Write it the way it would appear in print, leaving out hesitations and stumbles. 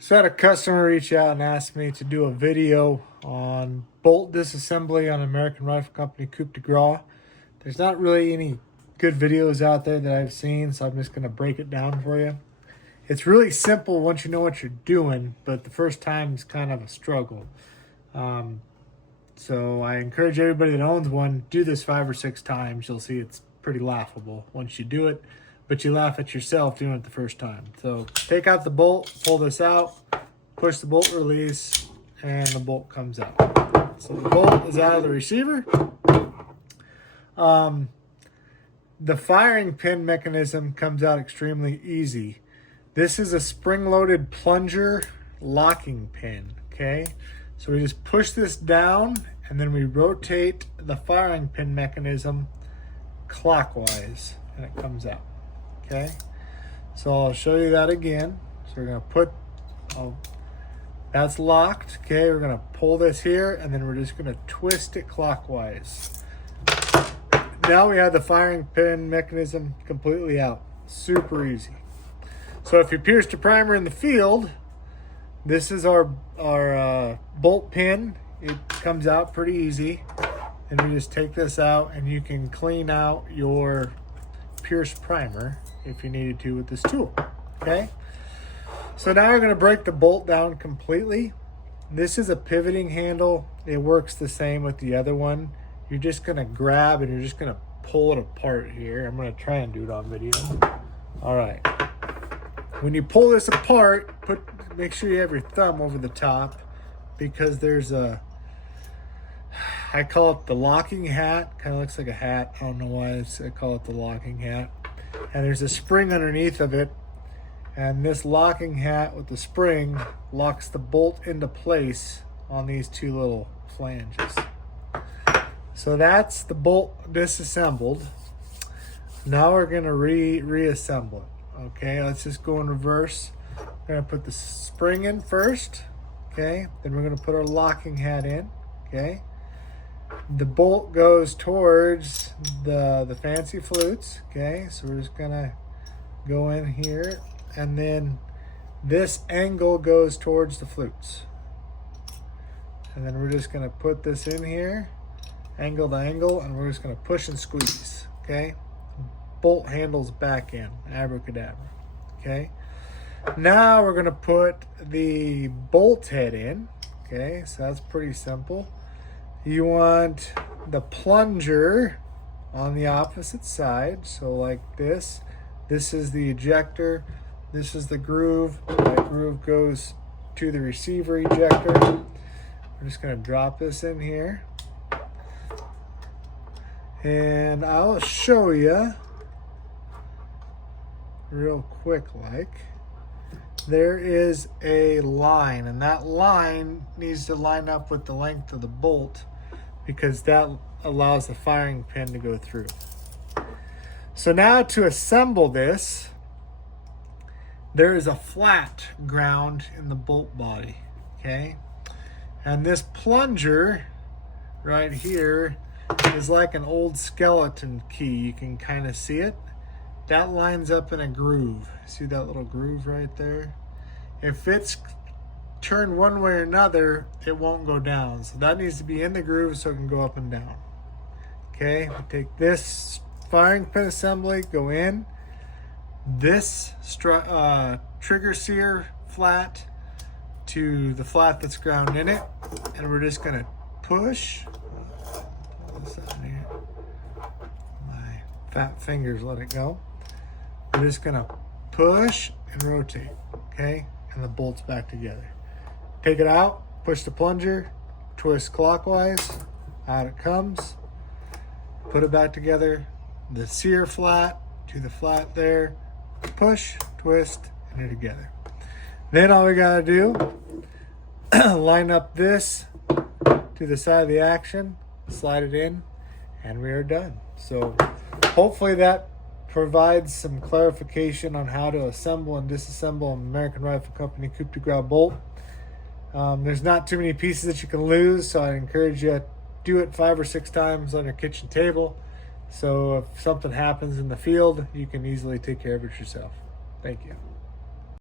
So I had a customer reach out and ask me to do a video on bolt disassembly on American Rifle Company Coup de Grace. There's not really any good videos out there that I've seen, so I'm just going to break it down for you. It's really simple once you know what you're doing, but the first time is kind of a struggle. So I encourage everybody that owns one, do this 5 or 6 times. You'll see it's pretty laughable once you do it, but you laugh at yourself doing it the first time. So take out the bolt, pull this out, push the bolt release, and the bolt comes out. So the bolt is out of the receiver. The firing pin mechanism comes out extremely easy. This is a spring-loaded plunger locking pin, okay? So we just push this down and then we rotate the firing pin mechanism clockwise and it comes out, okay? So I'll show you that again. So we're gonna put, that's locked, okay? We're gonna pull this here and then we're just gonna twist it clockwise. Now we have the firing pin mechanism completely out. Super easy. So if you pierced a primer in the field, this is our bolt pin. It comes out pretty easy. And we just take this out and you can clean out your pierced primer if you needed to with this tool, okay? So now we're gonna break the bolt down completely. This is a pivoting handle. It works the same with the other one. You're just gonna grab and you're just gonna pull it apart here. I'm gonna try and do it on video. All right. When you pull this apart, make sure you have your thumb over the top because there's I call it the locking hat. Kind of looks like a hat. I don't know why I call it the locking hat. And there's a spring underneath of it. And this locking hat with the spring locks the bolt into place on these 2 little flanges. So that's the bolt disassembled. Now we're gonna reassemble it. Okay, let's just go in reverse. We're gonna put the spring in first. Okay, then we're gonna put our locking hat in. Okay, the bolt goes towards the fancy flutes. Okay, so we're just gonna go in here, and then this angle goes towards the flutes. And then we're just gonna put this in here, angle to angle, and we're just gonna push and squeeze, okay? Bolt handles back in, abracadabra, okay? Now we're gonna put the bolt head in, okay? So that's pretty simple. You want the plunger on the opposite side, so like this. This is the ejector, this is the groove. That groove goes to the receiver ejector. We're just gonna drop this in here. And I'll show you real quick like. There is a line, and that line needs to line up with the length of the bolt because that allows the firing pin to go through. So now to assemble this, there is a flat ground in the bolt body, okay? And this plunger right here is like an old skeleton key. You can kind of see it. That lines up in a groove. See that little groove right there? If it's turned one way or another, it won't go down. So that needs to be in the groove so it can go up and down. Okay, we take this firing pin assembly, go in. This trigger sear flat to the flat that's ground in it. And we're just gonna push. My fat fingers let it go. We're just gonna push and rotate, okay? And the bolt's back together. Take it out, push the plunger, twist clockwise, out it comes. Put it back together, the sear flat to the flat there, push, twist, and they're together. Then all we gotta do, line up this to the side of the action, slide it in, and we are done. So hopefully that provides some clarification on how to assemble and disassemble an American Rifle Company Coup de Grace bolt. There's not too many pieces that you can lose, so I encourage you to do it 5 or 6 times on your kitchen table. So if something happens in the field, you can easily take care of it yourself. Thank you.